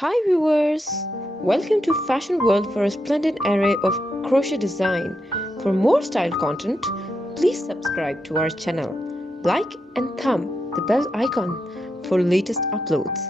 Hi viewers! Welcome to Fashion World for a splendid array of crochet design. For more style content, please subscribe to our channel. Like and thumb the bell icon for latest uploads.